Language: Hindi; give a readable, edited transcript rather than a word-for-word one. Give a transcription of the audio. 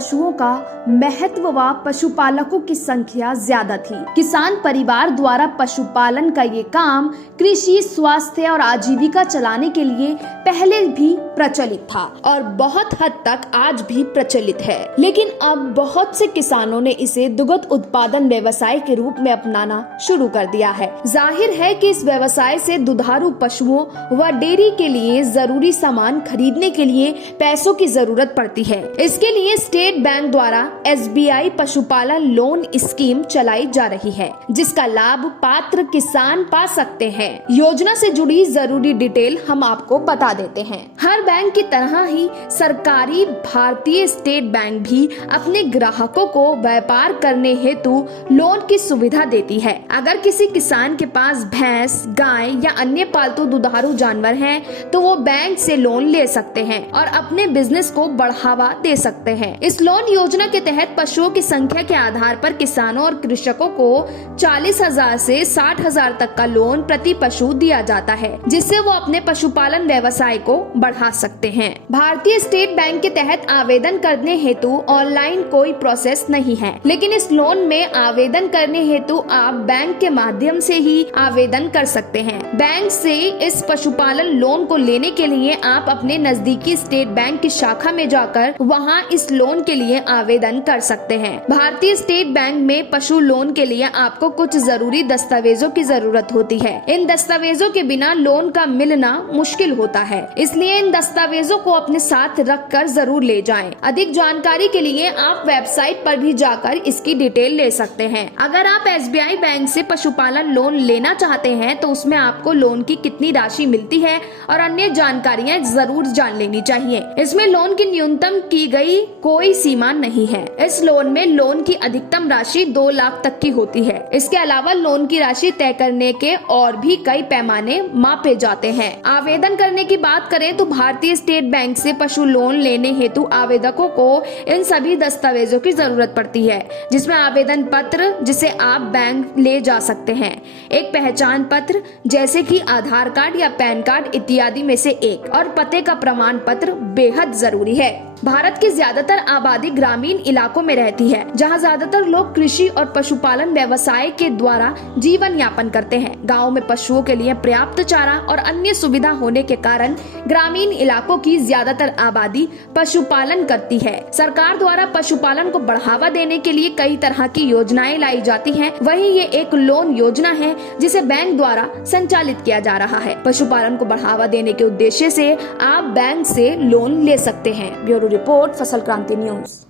पशुओं का महत्व व पशुपालकों की संख्या ज्यादा थी। किसान परिवार द्वारा पशुपालन का ये काम कृषि, स्वास्थ्य और आजीविका चलाने के लिए पहले भी प्रचलित था और बहुत हद तक आज भी प्रचलित है। लेकिन अब बहुत से किसानों ने इसे दुग्ध उत्पादन व्यवसाय के रूप में अपनाना शुरू कर दिया है। जाहिर है कि इस व्यवसाय से दुधारू पशुओं व डेयरी के लिए जरूरी सामान खरीदने के लिए पैसों की जरूरत पड़ती है। इसके लिए स्टेट बैंक द्वारा SBI पशुपालन लोन स्कीम चलाई जा रही है, जिसका लाभ पात्र किसान पा सकते हैं। योजना से जुड़ी जरूरी डिटेल हम आपको बता देते हैं। हर बैंक की तरह ही सरकारी भारतीय स्टेट बैंक भी अपने ग्राहकों को व्यापार करने हेतु लोन की सुविधा देती है। अगर किसी किसान के पास भैंस, गाय या अन्य पालतू दुधारू जानवर हैं, तो वो बैंक से लोन ले सकते हैं और अपने बिजनेस को बढ़ावा दे सकते हैं। इस लोन योजना के तहत पशुओं की संख्या के आधार पर किसानों और कृषकों को 40,000 से 60,000 तक का लोन प्रति पशु दिया जाता है, जिससे वो अपने पशुपालन व्यवसाय को बढ़ा सकते हैं। भारतीय स्टेट बैंक के तहत आवेदन करने हेतु ऑनलाइन कोई प्रोसेस नहीं है, लेकिन इस लोन में आवेदन करने हेतु आप बैंक के माध्यम से ही आवेदन कर सकते हैं। बैंक से इस पशुपालन लोन को लेने के लिए आप अपने नजदीकी स्टेट बैंक की शाखा में जाकर वहां इस लोन के लिए आवेदन कर सकते हैं। भारतीय स्टेट बैंक में पशु लोन के लिए आपको कुछ जरूरी दस्तावेजों की जरूरत होती है। इन दस्तावेजों के बिना लोन का मिलना मुश्किल होता है, इसलिए इन दस्तावेजों को अपने साथ रखकर जरूर ले जाएं। अधिक जानकारी के लिए आप वेबसाइट पर भी जाकर इसकी डिटेल ले सकते हैं। अगर आप SBI बैंक से पशुपालन लोन लेना चाहते हैं तो उसमें आपको लोन की कितनी राशि मिलती है और अन्य जानकारियां जरूर जान लेनी चाहिए। इसमें लोन की न्यूनतम की गई कोई सीमा नहीं है। इस लोन में लोन की अधिकतम राशि 2 लाख तक की होती है। इसके अलावा लोन की राशि तय करने के और भी कई पैमाने मापे जाते हैं। आवेदन करने की बात करें तो भारतीय स्टेट बैंक से पशु लोन लेने हेतु आवेदकों को इन सभी दस्तावेजों की जरूरत पड़ती है, जिसमें आवेदन पत्र जिसे आप बैंक ले जा सकते हैं, एक पहचान पत्र जैसे कि आधार कार्ड या पैन कार्ड इत्यादि में से एक, और पते का प्रमाण पत्र बेहद जरूरी है। भारत की ज्यादातर आबादी ग्रामीण इलाकों में रहती है, जहां ज्यादातर लोग कृषि और पशुपालन व्यवसाय के द्वारा जीवन यापन करते हैं। गाँव में पशुओं के लिए पर्याप्त चारा और अन्य सुविधा होने के कारण ग्रामीण इलाकों की ज्यादातर आबादी पशुपालन करती है। सरकार द्वारा पशुपालन को बढ़ावा देने के लिए कई तरह की योजनाएं लाई जाती हैं। वहीं ये एक लोन योजना है जिसे बैंक द्वारा संचालित किया जा रहा है। पशुपालन को बढ़ावा देने के उद्देश्य से आप बैंक से लोन ले सकते हैं। ब्यूरो रिपोर्ट, फसल क्रांति न्यूज।